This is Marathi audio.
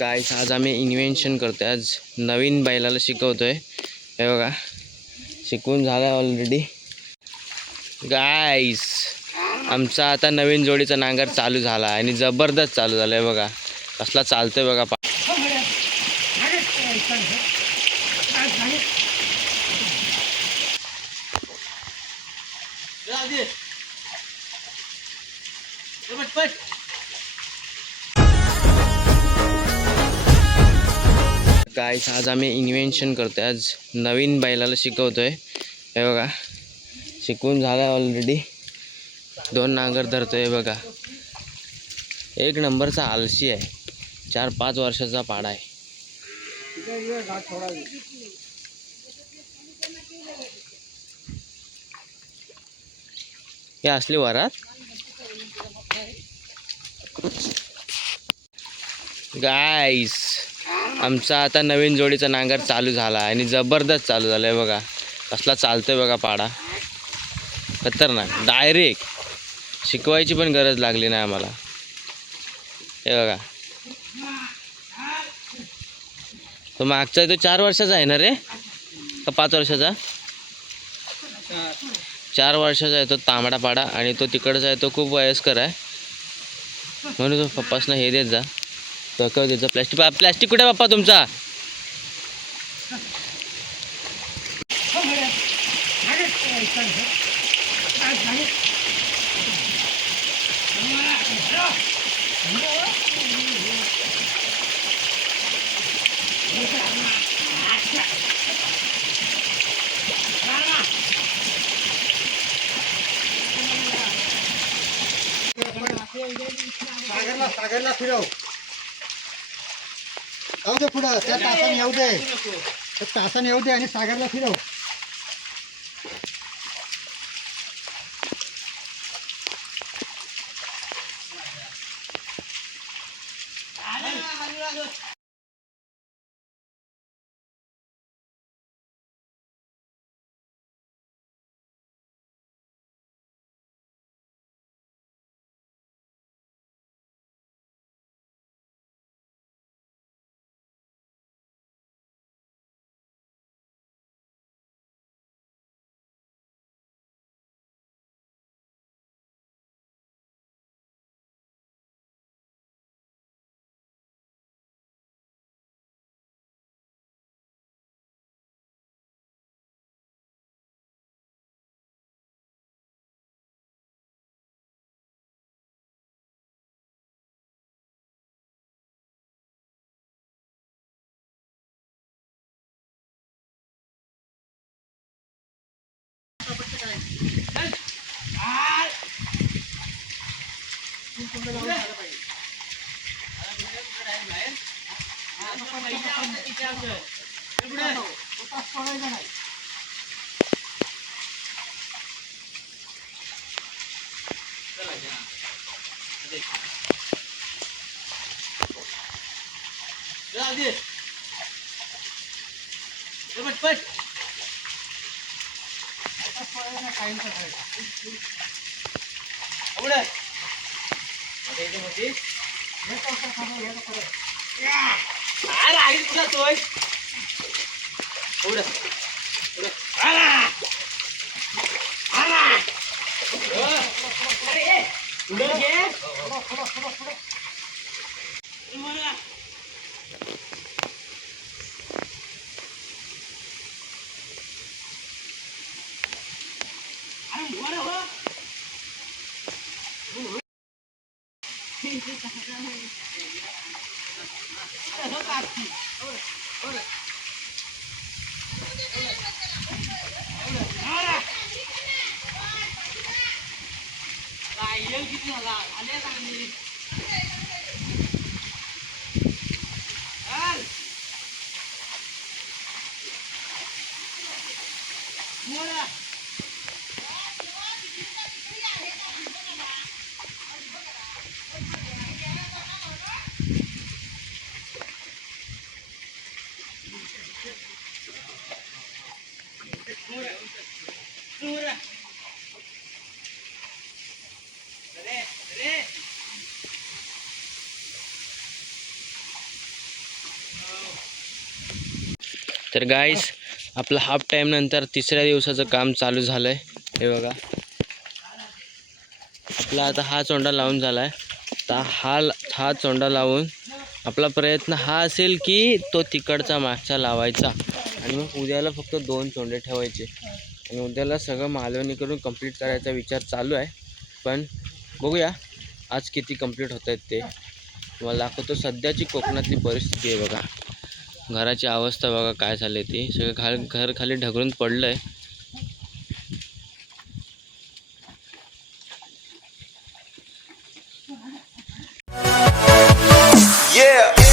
गाईस आज आम्ही इन्व्हेन्शन करतोय, आज नवीन बैलाला शिकवतोय। हे बघा शिकवून झालं ऑलरेडी। गाईस आमचा आता नवीन जोडीचा नांगर चालू झाला आणि जबरदस्त चालू झालाय बघा, कसला चालतोय बघा। गाईस आज आम्ही इन्व्हेन्शन करतोय, आज नवीन बैलाला शिकवतोय। हे बघा शिकवून झालं ऑलरेडी। 2 नांगर धरतोय बघा, एक नंबरचा आलशी आहे। 4-5 वर्षाचा पाडा आहे। हे असली वरात गाईस आमचा आता नवीन जोडीचा नांगर चालू झाला आणि जबरदस्त चालू झालाय बघा, कसला चालतोय बघा पाडा। खतरनाक, डायरेक्ट शिकवायची पण गरज लागली नाही आम्हाला। हे बघा तो मागचा तो 4 वर्षाचा आहे ना रे, का 5 वर्षाचा? 4 वर्षाचा आहे तो तांबडा पाडा, आणि तो तिकडचा आहे तो खूप वयस्कर आहे, म्हणून तो पप्पासनं हे देत जा, तकव देत जा। प्लॅस्टिक कुठे पप्पा तुमचा? सागरला फिरव, जाऊ दे पुढं, त्या तासाने येऊ दे, त्या तासाने येऊ दे आणि सागरला फिरव। तर गाईस आपलं हाफ टाईम नंतर तिसऱ्या दिवसाचं काम चालू झालं आहे. हे बघा आपला आता हा चोंडा लावून झाला आहे. तर हा चोंडा लावून आपला प्रयत्न हा असेल की तो तिकडचा मागचा लावायचा आणि मग उद्याला फक्त 2 चोंडे ठेवायचे आणि उद्याला सगळं मालवणी करून कंप्लीट करायचा विचार चालू आहे. पण बघूया आज किती कंप्लीट होत आहेत ते तुम्हाला दाखवतो. सध्याची कोकणातली परिस्थिती आहे बघा. घराची अवस्था बघा काय झाली ती. सगळं घर खाली ढगळून पडलं आहे. Yeah.